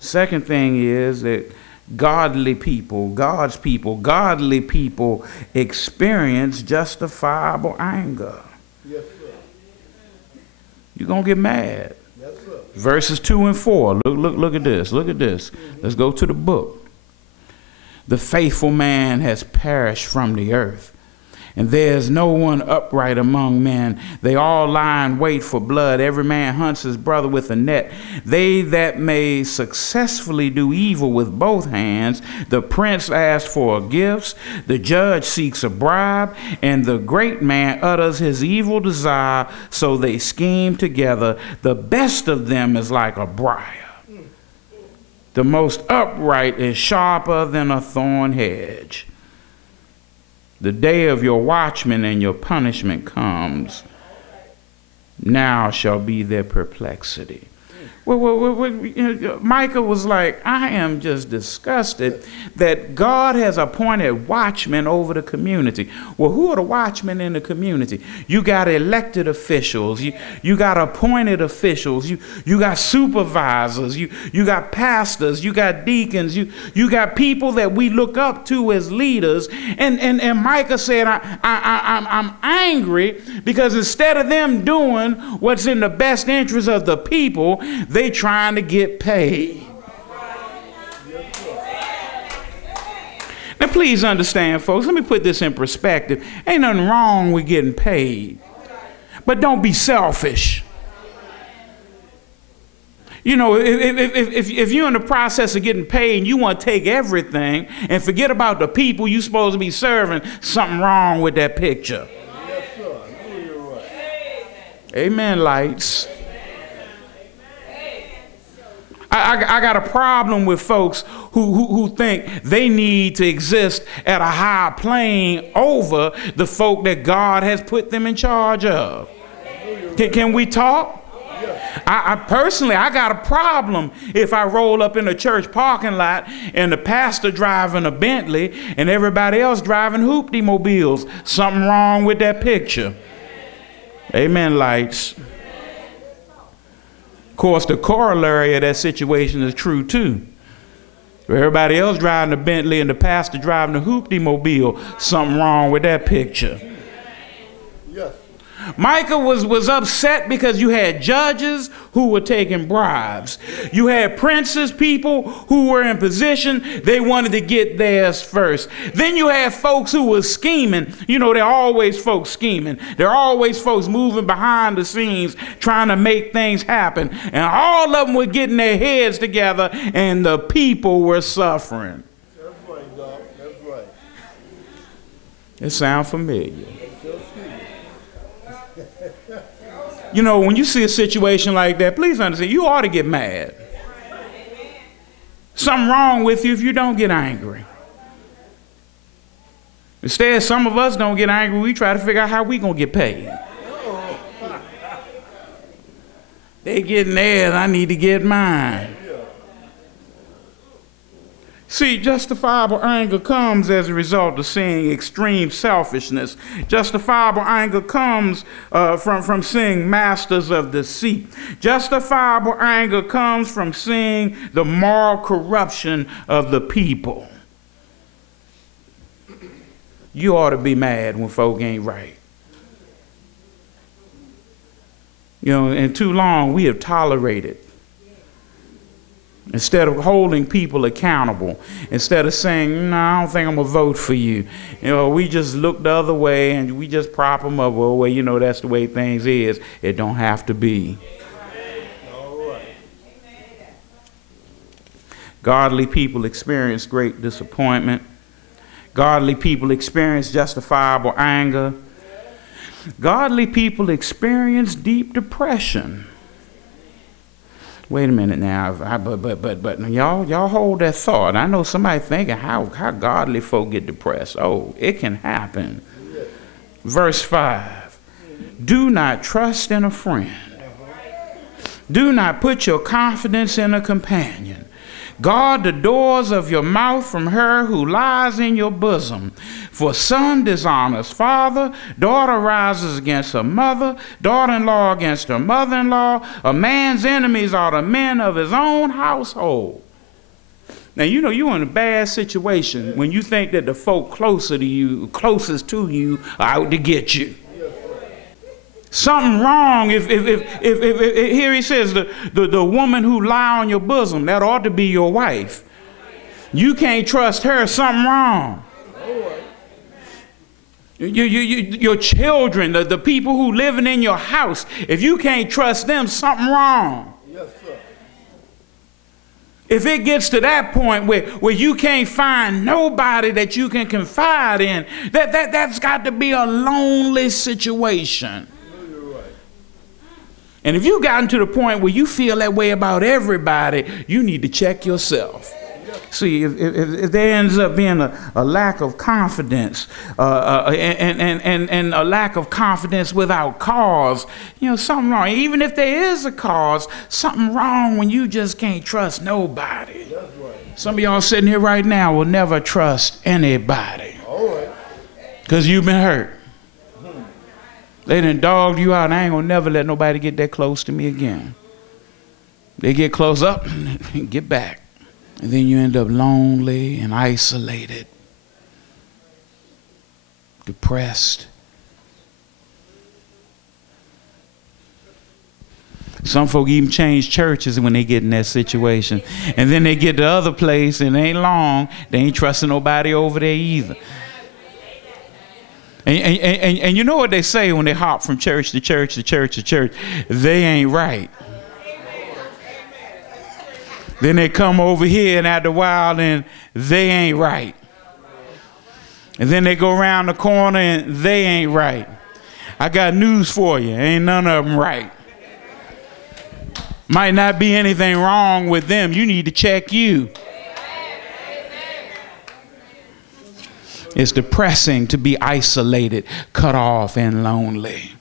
Second thing is that godly people, godly people experience justifiable anger. Yes, sir. You're going to get mad. Yes, sir. Verses 2 and 4. Look at this. Look at this. Let's go to the book. The faithful man has perished from the earth, and there is no one upright among men. They all lie in wait for blood. Every man hunts his brother with a net. They that may successfully do evil with both hands. The prince asks for gifts. The judge seeks a bribe. And the great man utters his evil desire. So they scheme together. The best of them is like a briar. The most upright is sharper than a thorn hedge. The day of your watchman and your punishment comes. Now shall be their perplexity. Micah was like, I am just disgusted that God has appointed watchmen over the community. Well, who are the watchmen in the community? You got elected officials. You got appointed officials. You got supervisors. You got pastors. You got deacons. You got people that we look up to as leaders. And Micah said, I'm angry because instead of them doing what's in the best interest of the people, they trying to get paid. Now, please understand, folks, let me put this in perspective. Ain't nothing wrong with getting paid, but don't be selfish. You know, if you're in the process of getting paid and you want to take everything and forget about the people you're supposed to be serving, something wrong with that picture. Yes, sir. I know you're right. Amen, lights. I got a problem with folks who think they need to exist at a high plane over the folk that God has put them in charge of. Can we talk? I personally got a problem if I roll up in a church parking lot and the pastor driving a Bentley and everybody else driving hoopty-mobiles. Something wrong with that picture. Amen, lights. Of course, the corollary of that situation is true too. Everybody else driving a Bentley and the pastor driving a hoopty-mobile. Something wrong with that picture. Yes. Micah was upset because you had judges who were taking bribes. You had princes, people who were in position, they wanted to get theirs first. Then you had folks who were scheming. You know, there are always folks scheming. There are always folks moving behind the scenes trying to make things happen. And all of them were getting their heads together and the people were suffering. That's right, Doc. That's right. It sounds familiar. You know, when you see a situation like that, please understand, you ought to get mad. Something wrong with you if you don't get angry. Instead, some of us don't get angry. We try to figure out how we going to get paid. They getting theirs, I need to get mine. See, justifiable anger comes as a result of seeing extreme selfishness. Justifiable anger comes from seeing masters of deceit. Justifiable anger comes from seeing the moral corruption of the people. You ought to be mad when folk ain't right. You know, and too long we have tolerated. Instead of holding people accountable, instead of saying, no, I don't think I'm going to vote for you. You know, we just look the other way and we just prop them up. Well, you know, that's the way things is. It don't have to be. All right. Godly people experience great disappointment. Godly people experience justifiable anger. Godly people experience deep depression. Wait a minute now, but y'all hold that thought. I know somebody thinking how godly folk get depressed. Oh, it can happen. Verse 5, do not trust in a friend. Do not put your confidence in a companion. Guard the doors of your mouth from her who lies in your bosom. For son dishonors father, daughter rises against her mother, daughter-in-law against her mother-in-law. A man's enemies are the men of his own household. Now, you know you're in a bad situation when you think that the folk closer to you, closest to you, are out to get you. Something wrong if here he says the woman who lie on your bosom, that ought to be your wife. You can't trust her, something wrong. Your children, the people who living in your house, if you can't trust them, something wrong. Yes, sir. If it gets to that point where you can't find nobody that you can confide in, that's got to be a lonely situation. And if you've gotten to the point where you feel that way about everybody, you need to check yourself. See, if there ends up being a lack of confidence and a lack of confidence without cause, you know, something wrong. Even if there is a cause, something wrong when you just can't trust nobody. That's right. Some of y'all sitting here right now will never trust anybody. All right. Because you've been hurt. They done dogged you out, and I ain't gonna never let nobody get that close to me again. They get close up and get back. And then you end up lonely and isolated, depressed. Some folk even change churches when they get in that situation. And then they get to other place and it ain't long, they ain't trusting nobody over there either. And you know what they say when they hop from church to church to church to church? They ain't right. Then they come over here and after a while and they ain't right. And then they go around the corner and they ain't right. I got news for you. Ain't none of them right. Might not be anything wrong with them. You need to check you. It's depressing to be isolated, cut off, and lonely.